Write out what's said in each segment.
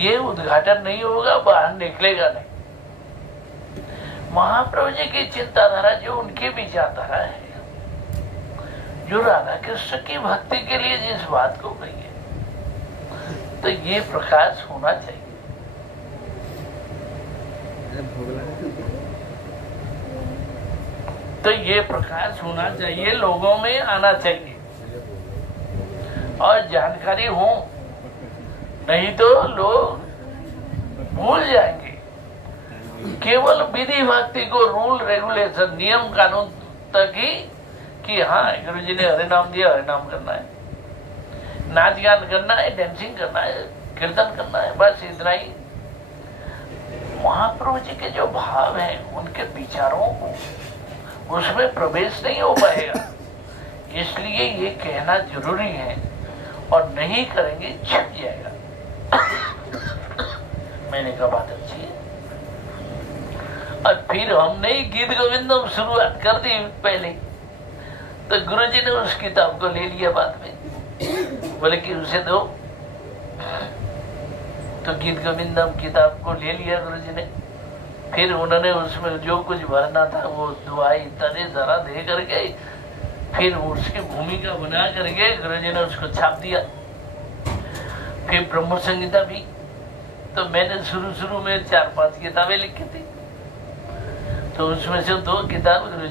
ये उद्घाटन नहीं होगा, बाहर निकलेगा नहीं। महाप्रभु जी की चिंताधारा जो उनकी विचारधारा है, जो राधा कृष्ण की भक्ति के लिए जिस बात को कही है, तो ये प्रकाश होना चाहिए। तो ये प्रकाश होना चाहिए, लोगों में आना चाहिए और जानकारी हो, नहीं तो लोग भूल जाएंगे। केवल विधि भक्ति को रूल रेगुलेशन नियम कानून तक ही कि हाँ गुरु जी ने हरे नाम दिया, हरे नाम करना है, नाच गान करना है, डांसिंग करना है, कीर्तन करना है, बस इतना ही। महाप्रभु जी के जो भाव हैं, उनके विचारों को उसमें प्रवेश नहीं हो पाएगा। इसलिए ये कहना जरूरी है, और नहीं करेंगे छप जाएगा। मैंने कहा बात अच्छी है। और फिर हमने गीत गोविंदम शुरुआत कर दी पहले, तो गुरु जी ने उस किताब को ले लिया बाद में, बोले कि उसे दो। तो गीत गोविंदम किताब को ले लिया गुरु जी ने। फिर उन्होंने उसमें जो कुछ भरना था वो दुआई तरे जरा दे करके, फिर उसकी भूमिका बना करके गुरु जी ने उसको छाप दिया। फिर ब्रह्म संहिता भी, तो मैंने शुरू में 4-5 किताबें लिखी थी, तो उसमें से 2 किताब गुरु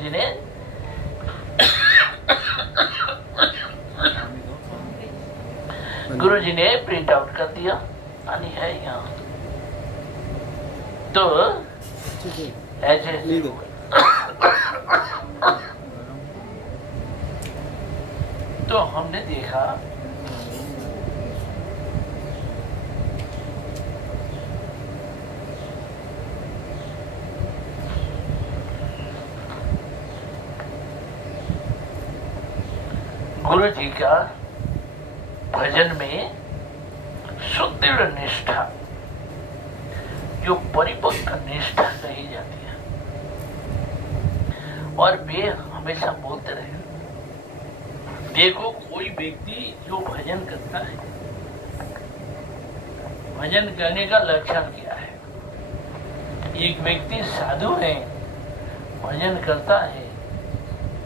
जी ने प्रिंट आउट कर दिया। आनी है यहाँ तो ऐसे तो हमने देखा गुरु जी का भजन में सुदृढ़ निष्ठा, जो परिपक्व निष्ठा कही जाती है, और वे हमेशा बोलते रहे। देखो कोई व्यक्ति जो भजन करता है, भजन करने का लक्षण क्या है? एक व्यक्ति साधु है, भजन करता है,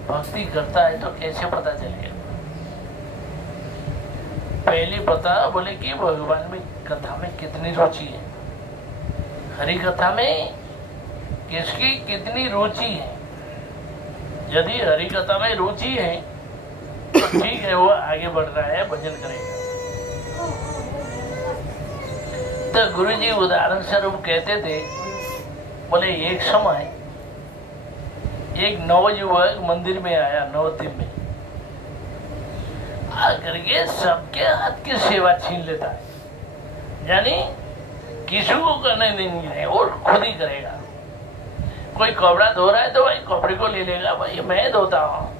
भक्ति करता है, तो कैसे पता चलेगा? पहले पता बोले कि भगवान में कथा में कितनी रुचि है, हरि कथा में किसकी कितनी रुचि है। यदि हरि कथा में रुचि है तो ठीक है, वो आगे बढ़ रहा है, भजन करेगा। तो गुरु जी उदाहरण स्वरूप कहते थे, बोले एक समय एक नवयुवक मंदिर में आया, नवद्वीप में आकर के सबके हाथ की सेवा छीन लेता है, यानी किसी को करने नहीं है, और खुद ही करेगा। कोई कपड़ा धो रहा है तो भाई कपड़े को ले लेगा, भाई मैं धोता हूँ।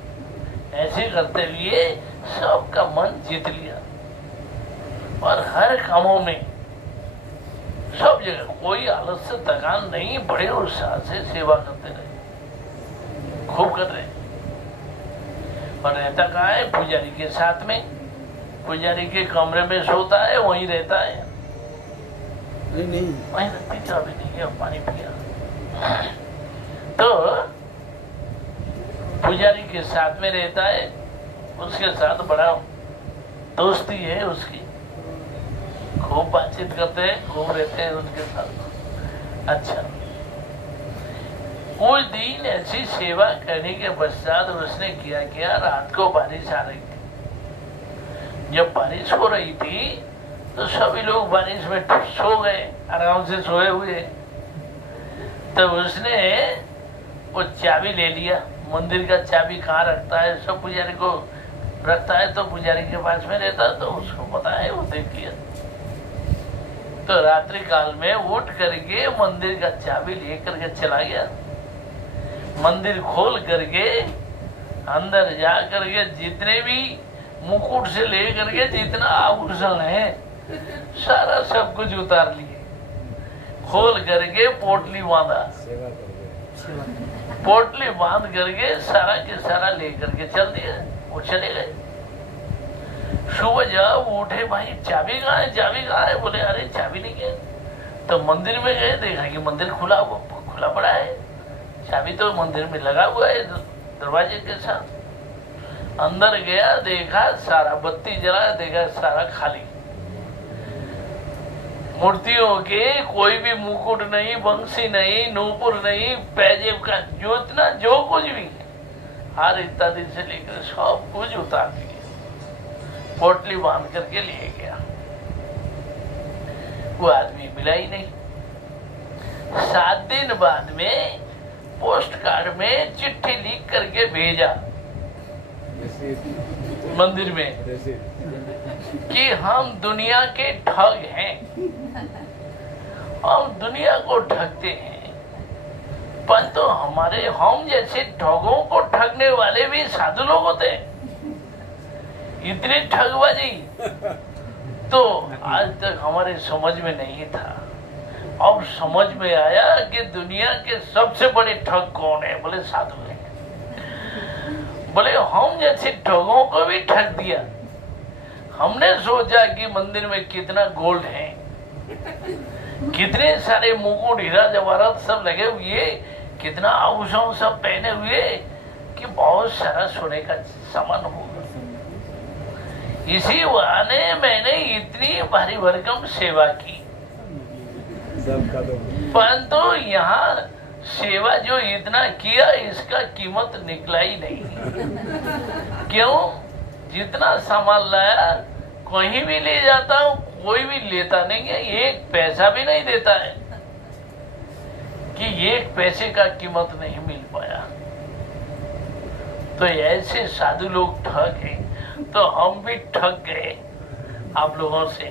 ऐसे करते हुए सबका मन जीत लिया, और हर कामों में सब जगह कोई आलस से थकान नहीं, बड़े उत्साह से सेवा करते रहे, खूब कर रहे। और रहता कहाँ है? पुजारी के साथ में, पुजारी के कमरे में सोता है, वहीं रहता है। नहीं वहीं पीता भी नहीं है, पानी पिया। तो पुजारी के साथ में रहता है, उसके साथ बड़ा दोस्ती है उसकी, खूब बातचीत करते हैं, खूब रहते हैं उनके साथ। अच्छा, कुछ दिन ऐसी सेवा करने के पश्चात उसने किया, रात को बारिश आ रही थी। जब बारिश हो रही थी तो सभी लोग बारिश में सो गए, आराम से सोए हुए। तो उसने वो चाबी ले लिया, मंदिर का चाबी कहाँ रखता है, सब पुजारी को रखता है, तो पुजारी के पास में रहता है, तो उसको पता है, वो देख लिया। तो रात्रि काल में उठ करके मंदिर का चाबी लेकर के चला गया। मंदिर खोल करके अंदर जा करके जितने भी मुकुट से ले करके जितना आभूषण है सारा सब कुछ उतार लिए, खोल करके पोटली बांधा, पोटली बांध करके सारा के सारा ले करके चल दिया। वो चले गए। सुबह जब उठे, भाई चाबी कहाँ है, चाबी कहाँ है? बोले अरे चाबी नहीं है। तो मंदिर में गए, देखा कि मंदिर खुला पड़ा है, चाबी तो मंदिर में लगा हुआ है दरवाजे के साथ। अंदर गया, देखा सारा बत्ती जला, देखा सारा खाली, मूर्तियों के कोई भी मुकुट नहीं, बंसी नहीं, नूपुर नहीं, पैजेब का जोतना जो कुछ भी हार इत्यादि से लेकर सब कुछ उतार दिया, पोटली बांध करके लिए गया। वो आदमी मिला ही नहीं। 7 दिन बाद में पोस्ट कार्ड में चिट्ठी लिख करके भेजा मंदिर में कि हम दुनिया के ठग हैं, हम दुनिया को ठगते हैं, परंतु हम जैसे ठगों को ठगने वाले भी साधु लोग होते हैं। इतनी ठगबाजी तो आज तक हमारे समझ में नहीं था। अब समझ में आया कि दुनिया के सबसे बड़े ठग कौन है? बोले साधु है। बोले हम जैसे ठगों को भी ठग दिया। हमने सोचा कि मंदिर में कितना गोल्ड है, कितने सारे मुकुट हीरा जवाहरात सब लगे हुए, कितना आभूषण सब पहने हुए कि बहुत सारा सोने का सामान होगा। इसी बहाने मैंने इतनी भारी भरकम सेवा की, परंतु यहाँ सेवा जो इतना किया इसका कीमत निकला ही नहीं। क्यों? जितना सामान लाया कहीं भी ले जाता हूँ, कोई भी लेता नहीं है, 1 पैसा भी नहीं देता है कि 1 पैसे का कीमत नहीं मिल पाया। तो ऐसे साधु लोग ठग हैं, तो हम भी ठग गए आप लोगों से।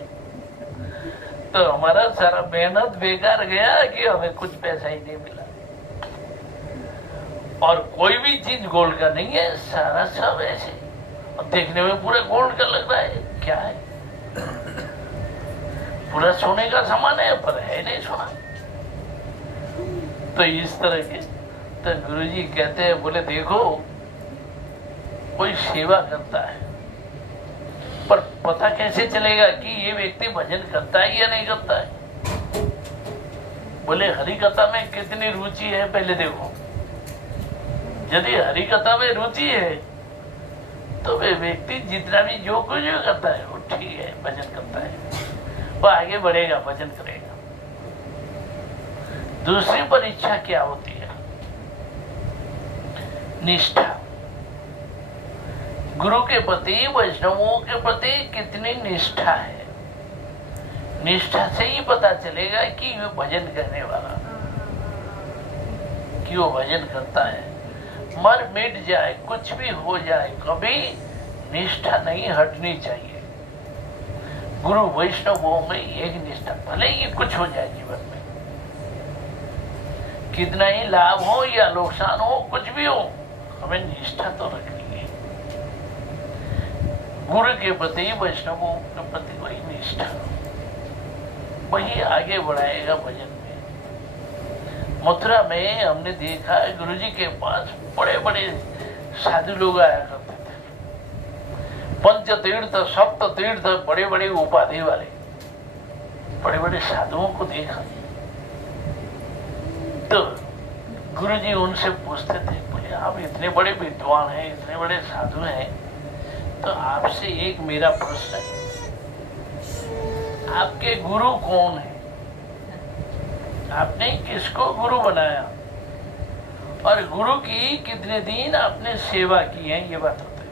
तो हमारा सारा मेहनत बेकार गया कि हमें कुछ पैसा ही नहीं मिला। और कोई भी चीज गोल्ड का नहीं है, सारा सब ऐसे, और देखने में पूरा गोल्ड का लग रहा है। क्या है? पूरा सोने का सामान है, पर है नहीं सोना। तो इस तरह के तो गुरुजी कहते हैं, बोले देखो कोई सेवा करता है, पर पता कैसे चलेगा कि ये व्यक्ति भजन करता है या नहीं करता है? बोले हरि कथा में कितनी रुचि है पहले देखो। यदि हरि कथा में रुचि है तो वे व्यक्ति जितना भी जो कुछ भी करता है वो ठीक है, भजन करता है, वो आगे बढ़ेगा, भजन करेगा। दूसरी परीक्षा क्या होती है? निष्ठा। गुरु के प्रति, वैष्णवों के प्रति कितनी निष्ठा है। निष्ठा से ही पता चलेगा कि वो भजन करने वाला, कि वो भजन करता है। मर मिट जाए, कुछ भी हो जाए, कभी निष्ठा नहीं हटनी चाहिए। गुरु वैष्णवों में एक निष्ठा, भले ही कुछ हो जाए जीवन में, कितना ही लाभ हो या नुकसान हो, कुछ भी हो, हमें निष्ठा तो रखनी है। गुरु के प्रति, वैष्णवों के प्रति वही निष्ठा, वही आगे बढ़ाएगा भजन में। मथुरा में हमने देखा है, गुरुजी के पास बड़े बड़े साधु लोग आया करते थे, पंच तीर्थ, सप्त तीर्थ, बड़े बड़े उपाधि वाले बड़े बड़े साधुओं को देखा। तो गुरुजी उनसे पूछते थे, बोले आप इतने बड़े विद्वान हैं, इतने बड़े साधु हैं, तो आपसे एक मेरा प्रश्न है, आपके गुरु कौन है? आपने किसको गुरु बनाया और गुरु की कितने दिन आपने सेवा की है, ये बात होती है।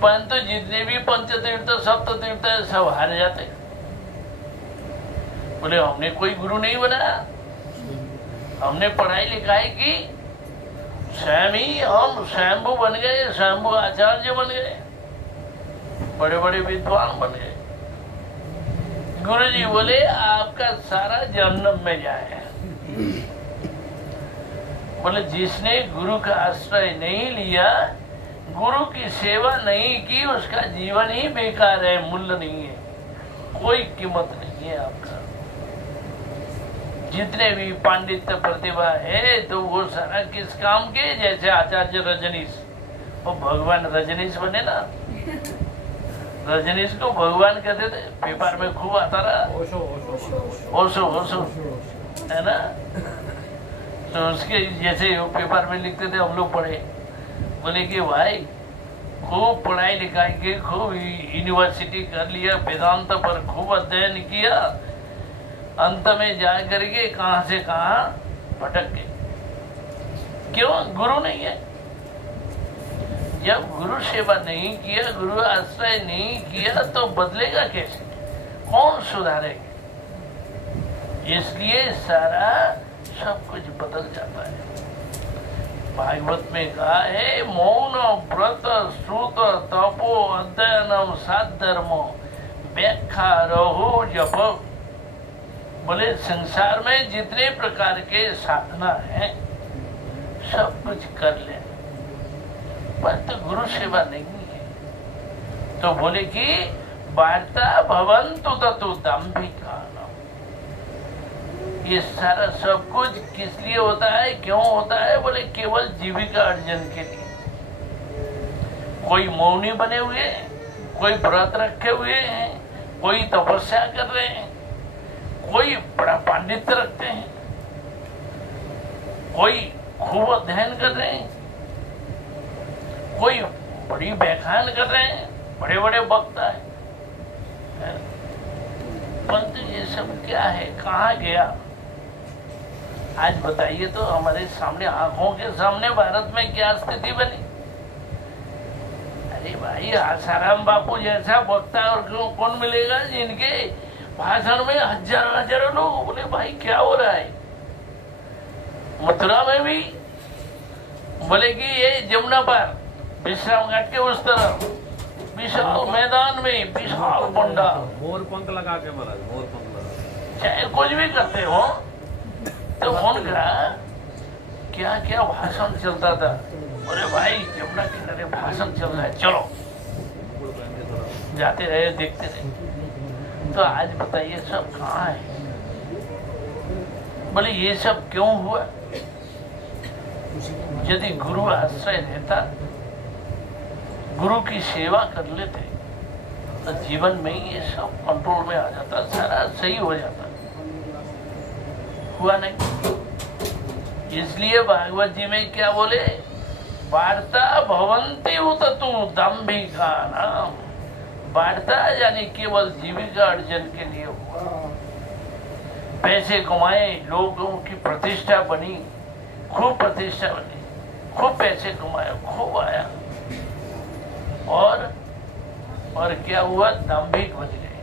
परंतु जितने भी पंचतीर्थ, सप्ततीर्थ सब हार जाते। बोले हमने कोई गुरु नहीं बनाया, हमने पढ़ाई लिखाई की, स्वयं ही हम स्वयंभू बन गए, स्वयंभू आचार्य बन गए, बड़े बड़े विद्वान बन गए। गुरुजी बोले आपका सारा जन्म में जाए। बोले जिसने गुरु का आश्रय नहीं लिया, गुरु की सेवा नहीं की, उसका जीवन ही बेकार है, मूल्य नहीं है, कोई कीमत नहीं है आपका। जितने भी पांडित्य प्रतिभा है तो वो सारा किस काम के? जैसे आचार्य रजनीश, वो भगवान रजनीश बने ना, रजनीश को भगवान कहते थे, पेपर में खूब आता रहा ओशो ओशो, है ना। तो उसके जैसे वो पेपर में लिखते थे, हम लोग पढ़े, बोले कि भाई खूब पढ़ाई लिखाई की, खूब यूनिवर्सिटी कर लिया, वेदांत पर खूब अध्ययन किया, अंत में जा करके कहां से कहां भटक गए। क्यों? गुरु नहीं है। जब गुरु सेवा नहीं किया, गुरु आश्रय नहीं किया, तो बदलेगा कैसे? कौन सुधारेगा? इसलिए सारा सब कुछ बदल जाता है। भागवत में कहा है, मौन व्रत श्रुत तपो अध्ययनम साधर्मो व्याख्या रहो जप। बोले संसार में जितने प्रकार के साधना है सब कुछ कर ले, पर तो गुरु सेवा नहीं है। तो बोले कि वार्ता भवन्तु ततु दाम्भिका। ये सारा सब कुछ किस लिए होता है, क्यों होता है? बोले केवल जीविका अर्जन के लिए। कोई मौनी बने हुए हैं, कोई व्रत रखे हुए हैं, कोई तपस्या कर रहे हैं, कोई बड़ा पांडित्य रखते हैं, कोई खूब अध्ययन कर रहे हैं, कोई बड़ी व्याख्यान कर रहे हैं, बड़े बड़े वक्ता है। परंतु ये सब क्या है, कहाँ गया? आज बताइए तो, हमारे सामने, आंखों के सामने भारत में क्या स्थिति बनी। अरे भाई, आसाराम बापू जैसा वक्ता और कौन मिलेगा जिनके भाषण में हजारों हजारों लोग। बोले भाई क्या हो रहा है? मथुरा में भी बोले कि ये जमुना पार विश्राम घाट के उस तरफ विशाल मैदान में विशाल पंडाल, मोर पंख लगा के महाराज, मोर पंख लगा, चाहे कुछ भी करते हो। तो उनका क्या क्या भाषण चलता था। अरे भाई जमुना किनारे भाषण चल रहा है, चलो जाते रहे, देखते रहे। तो आज बताइए सब कहाँ है? बोले ये सब क्यों हुआ? यदि गुरु आश्रय रहता, गुरु की सेवा कर लेते, तो जीवन में ये सब कंट्रोल में आ जाता, सारा सही हो जाता। हुआ नहीं। इसलिए भागवत जी में क्या बोले? वार्ता भवन्ति उततु दाम्भिका नाम। वार्ता यानी केवल जीविका अर्जन के लिए हुआ, पैसे कमाए, लोगों की प्रतिष्ठा बनी, खूब प्रतिष्ठा बनी, खूब पैसे कमाए, खूब आया, और क्या हुआ? दाम्भिक बन गए,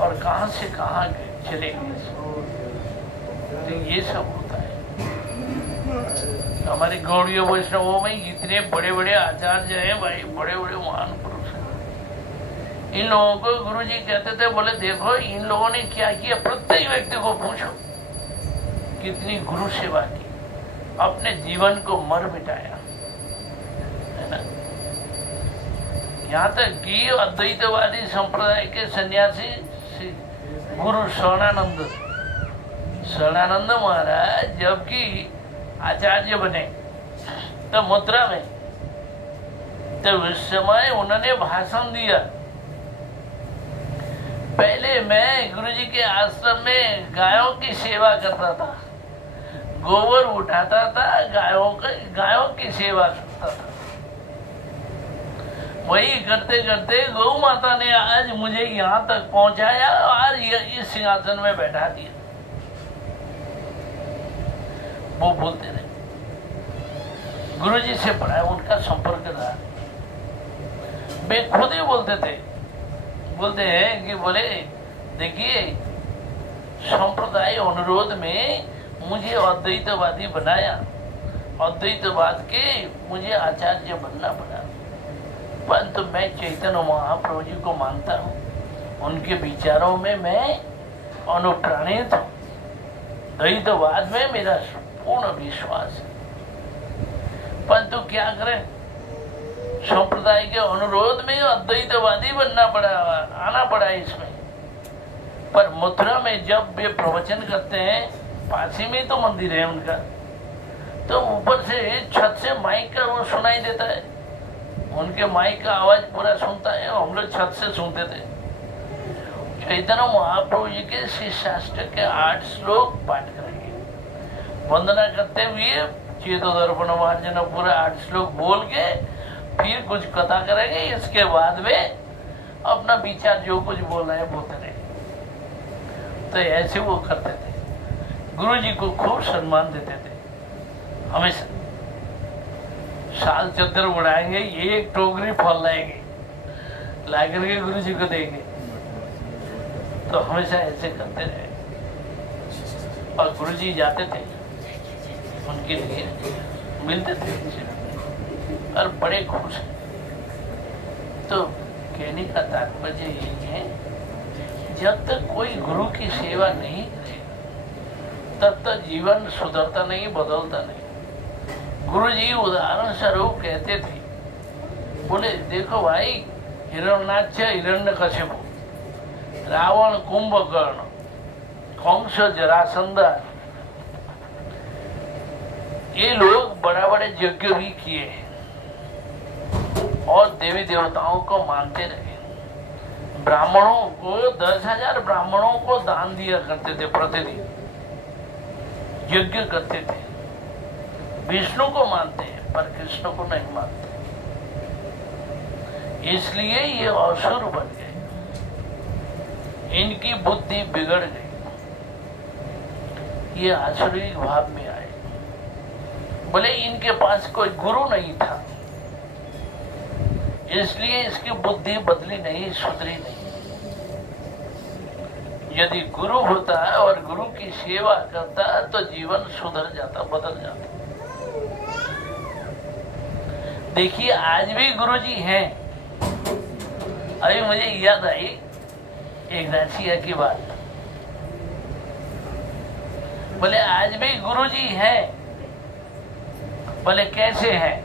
और कहां से कहां चले गए। तो ये सब होता है। हमारे गौड़ीय वैष्णवों में इतने बड़े बड़े आचार्य हैं भाई, बड़े बड़े महान पुरुष हैं। इन लोगों को गुरुजी कहते थे, बोले देखो इन लोगों ने क्या किया, प्रत्येक व्यक्ति को पूछो कितनी गुरु सेवा की, अपने जीवन को मर मिटाया, है ना। यहाँ तक कि अद्वैतवादी संप्रदाय के सन्यासी गुरु शरणानंद महाराज जबकि आचार्य बने तो मथुरा में, तो उस समय उन्होंने भाषण दिया। पहले मैं गुरुजी के आश्रम में गायों की सेवा करता था, गोबर उठाता था, गायों की सेवा करता था। वही करते करते गौ माता ने आज मुझे यहाँ तक पहुंचाया, आज इस सिंहासन में बैठा दिया। वो बोलते रहे, गुरुजी से पढ़ा, उनका संपर्क रहा। वे खुद ही बोलते हैं कि बोले देखिए संप्रदाय अनुरोध में मुझे अद्वैतवादी बनाया, अद्वैतवाद के मुझे आचार्य बनना पड़ा, परंतु मैं चैतन्य महाप्रभु जी को मानता हूँ, उनके विचारों में मैं अनुप्राणित हूँ, द्वैतवाद में मेरा पूर्ण विश्वास है। परंतु क्या करें, संप्रदाय के अनुरोध में अद्वैतवादी बनना पड़ा, आना पड़ा इसमें। पर मथुरा में जब वे प्रवचन करते हैं, पास ही में तो मंदिर है उनका, तो ऊपर से छत से माइक का वो सुनाई देता है, उनके माइक का आवाज पूरा सुनता है, हम लोग छत से सुनते थे। चैतन्य महाप्रभु जी के शिष्याष्टक के 8 श्लोक पाठ करेंगे वंदना करते हुए, चेतो दर्पण वार्जन पूरा 8 श्लोक बोल के फिर कुछ कथा करेंगे। इसके बाद में अपना विचार जो कुछ बोल रहे हैं बोलते रहे। तो ऐसे वो करते थे, गुरु जी को खूब सम्मान देते थे हमेशा। साल चद्दर उड़ाएंगे, एक टोकरी फल लाएंगे, ला करके गुरु जी को देंगे। तो हमेशा ऐसे करते रहे। और गुरु जी जाते थे उनके लिए, मिलते थे उनसे और बड़े खुश हैं। तो कहने का तात्पर्य यही है, जब तक कोई गुरु की सेवा नहीं करेगा तब तक जीवन सुधरता नहीं, बदलता नहीं। गुरु जी उदाहरण स्वरूप कहते थे, बोले देखो भाई, हिरण्याक्ष, हिरण्यकशिपु, रावण, कुंभकर्ण, कंस, जरासंध, ये लोग बड़ा बड़े यज्ञ भी किए और देवी देवताओं को मानते रहे। ब्राह्मणों को 10,000 ब्राह्मणों को दान दिया करते थे, प्रतिदिन यज्ञ करते थे। विष्णु को मानते हैं पर कृष्ण को नहीं मानते, इसलिए ये असुर बन गए, इनकी बुद्धि बिगड़ गई, ये आसुरिक भाव में आए। बोले इनके पास कोई गुरु नहीं था, इसलिए इसकी बुद्धि बदली नहीं, सुधरी नहीं। यदि गुरु होता और गुरु की सेवा करता तो जीवन सुधर जाता, बदल जाता। देखिए आज भी गुरु जी हैं। अभी मुझे याद आई एक रसिया की बात। बोले आज भी गुरु जी हैं। बोले कैसे हैं?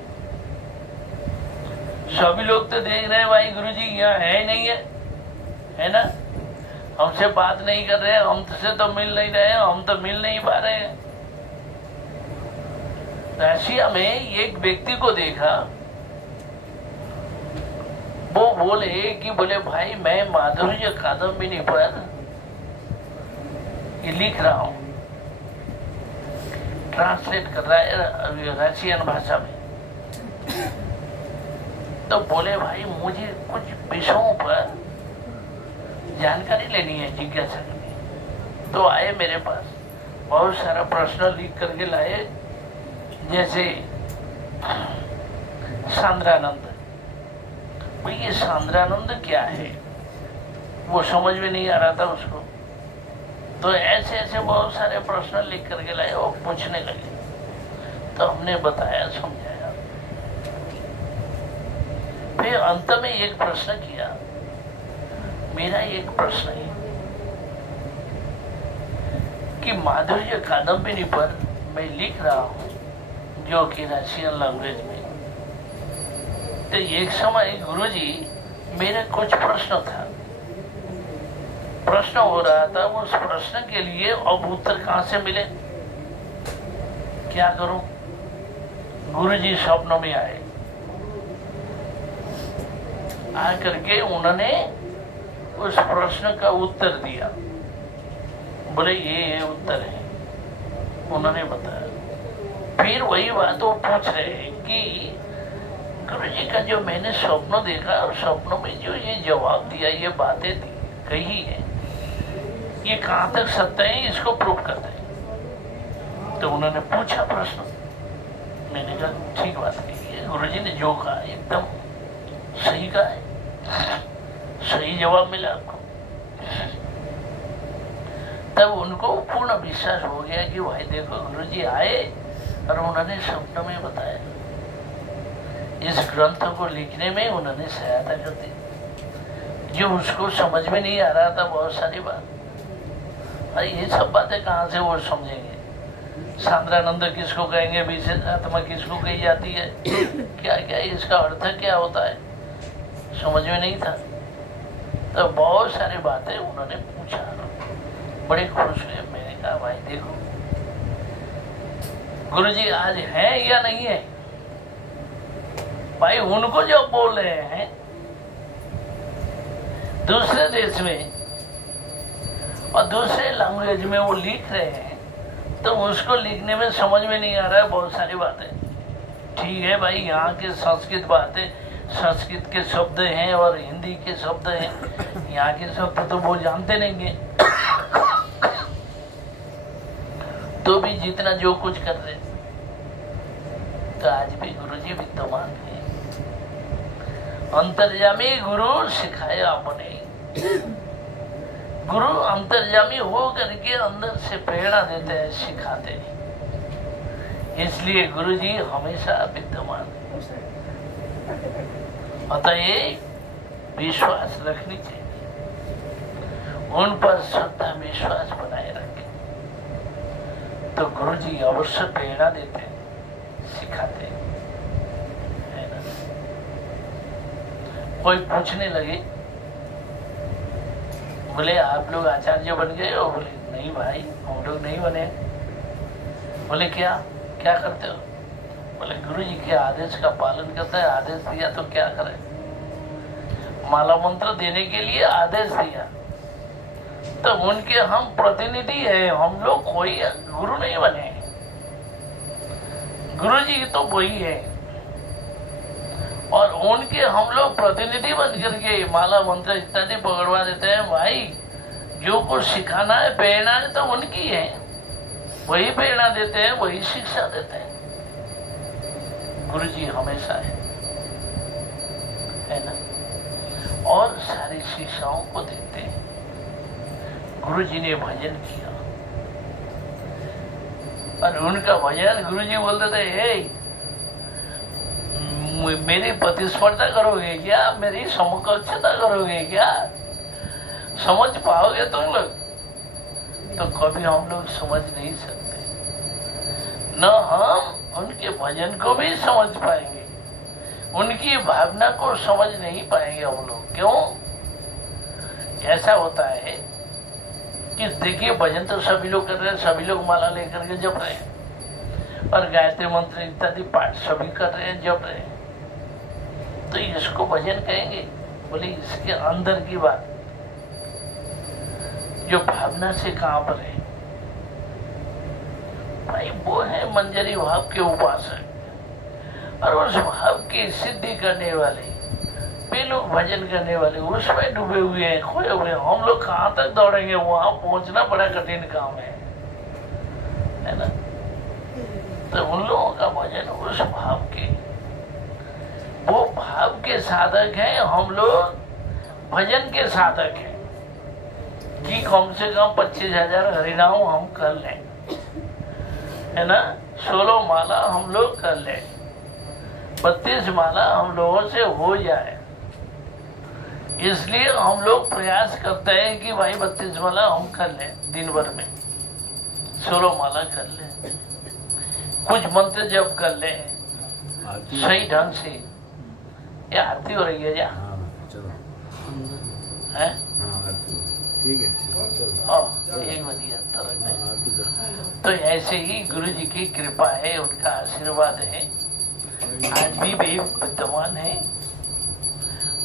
सभी लोग तो देख रहे हैं भाई गुरु जी यहाँ है ही नहीं है ना, हमसे बात नहीं कर रहे हैं, हमसे तो मिल नहीं रहे हैं, हम तो मिल नहीं पा रहे हैं। रशिया में एक व्यक्ति को देखा, वो बोले कि बोले भाई मैं माधुर्य कादम्बिनी पर ये लिख रहा हूं, ट्रांसलेट कर रहा है रशियन भाषा में। तो बोले भाई मुझे कुछ विषयों पर जानकारी लेनी है, जिज्ञासा करनी। तो आए मेरे पास, बहुत सारा प्रश्न लिख करके लाए, जैसे सांद्रानंद। भाई ये सांद्रानंद क्या है, वो समझ में नहीं आ रहा था उसको। तो ऐसे ऐसे बहुत सारे प्रश्न लिख करके लाए और पूछने लगे। तो हमने बताया, समझाया। फिर अंत में एक प्रश्न किया, मेरा एक प्रश्न है कि माधुर्य कादम्बिनी पर मैं लिख रहा हूं, जो कि रशियन लैंग्वेज में। तो एक समय गुरुजी मेरा कुछ प्रश्न था, प्रश्न हो रहा था, उस प्रश्न के लिए अब उत्तर कहां से मिले, क्या करूं? गुरुजी स्वप्न में आए, आकर के उन्होंने उस प्रश्न का उत्तर दिया। बोले ये उत्तर है, उन्होंने बताया। फिर वही बात वो पूछ रहे हैं कि गुरु जी का जो मैंने स्वप्न देखा और स्वप्नों में जो ये जवाब दिया, ये बातें दी कही है, ये कहां तक सत्य है, इसको प्रूव करते हैं। तो उन्होंने पूछा प्रश्न, मैंने कहा ठीक बात कही है, गुरु जी ने जो कहा एकदम सही कहा है, सही जवाब मिला आपको। तब उनको पूर्ण विश्वास हो गया कि भाई देखो गुरु जी आए और उन्होंने स्वप्न में बताया। इस ग्रंथ को लिखने में उन्होंने सहायता कर दी, जो उसको समझ में नहीं आ रहा था बहुत सारी बात। अरे ये सब बातें कहाँ से वो समझेंगे? सांद्रानंद किसको कहेंगे, विशेष आत्मा किसको कही जाती है, क्या क्या इसका अर्थ क्या होता है, समझ में नहीं था। तो बहुत सारी बातें उन्होंने पूछा, बड़े खुश हुए। मैंने कहा भाई देखो गुरुजी आज है या नहीं है? भाई उनको जो बोल रहे हैं दूसरे देश में और दूसरे लैंग्वेज में वो लिख रहे हैं, तो उसको लिखने में समझ में नहीं आ रहा है बहुत सारी बातें। ठीक है भाई, यहाँ के संस्कृत बातें, संस्कृत के शब्द हैं और हिंदी के शब्द हैं, यहाँ के शब्द तो वो जानते नहीं है, तो भी जितना जो कुछ कर रहे। तो आज भी गुरुजी विद्यमान है, अंतर्यामी गुरु सिखाया अपने। गुरु अंतर्यामी हो करके अंदर से प्रेरणा देते हैं, सिखाते हैं। इसलिए गुरुजी हमेशा विद्यमान है। अतः विश्वास रखनी चाहिए, उन पर श्रद्धा विश्वास बनाए रखें, तो गुरुजी अवश्य प्रेरणा देते हैं, सिखाते हैं, है ना। कोई पूछने लगे, बोले आप लोग आचार्य बन गए हो? बोले नहीं भाई, हम लोग नहीं बने। बोले क्या क्या करते हो? बोले गुरुजी के आदेश का पालन करता है, आदेश दिया तो क्या करें, माला मंत्र देने के लिए आदेश दिया, तो उनके हम प्रतिनिधि है, हम लोग कोई गुरु नहीं बने। गुरुजी तो वही है और उनके हम लोग प्रतिनिधि बन करके माला मंत्र इत्यादि पकड़वा देते हैं। भाई जो कुछ सिखाना है, प्रेरणा है तो उनकी है, वही प्रेरणा देते हैं, वही शिक्षा देते हैं। गुरुजी हमेशा है ना, और सारी शिक्षाओं को देते हैं। गुरुजी ने भजन किया और उनका भजन गुरुजी बोलते थे, हे मेरी प्रतिस्पर्धा करोगे क्या, मेरी समकक्षता करोगे क्या, समझ पाओगे तुम लोग? तो कभी हम लोग समझ नहीं सकते, न हम उनके भजन को भी समझ पाएंगे, उनकी भावना को समझ नहीं पाएंगे हम लोग। क्यों ऐसा होता है कि देखिए, भजन तो सभी लोग कर रहे हैं, सभी लोग माला लेकर के जप रहे हैं और गायत्री मंत्र इत्यादि पाठ सभी कर रहे हैं, जप रहे हैं, तो इसको भजन कहेंगे? बोले इसके अंदर की बात जो भावना से कहां पर है भाई, वो है मंजरी भाव के उपासक, और उस भाव की सिद्धि करने वाले वे लोग भजन करने वाले उसमें डूबे हुए हैं, खोए हुए हैं। हम लोग कहां तक दौड़ेंगे, वहां पहुंचना बड़ा कठिन काम है ना। तो उन लोगों का भजन उस भाव के, वो भाव के साधक हैं, हम लोग भजन के साधक हैं कि कम से कम 25,000 हरिनाम हम कर लें, है ना, 16 माला हम लोग कर लें, 32 माला हम लोगों से हो जाए। इसलिए हम लोग प्रयास करते हैं कि भाई 32 माला हम कर लें, दिन भर में 16 माला कर लें, कुछ मंत्र जप कर लें सही ढंग से। ये आरती हो रही है क्या? है ठीक है, 1 बजे तो ऐसे ही गुरु जी की कृपा है, उनका आशीर्वाद है, आज भी वे विद्यमान है।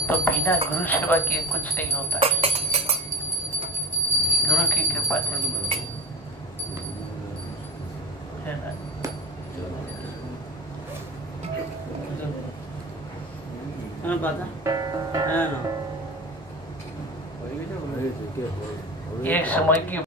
तो बिना गुरु सेवा किए कुछ नहीं होता है, गुरु की कृपा है ना। एक समय की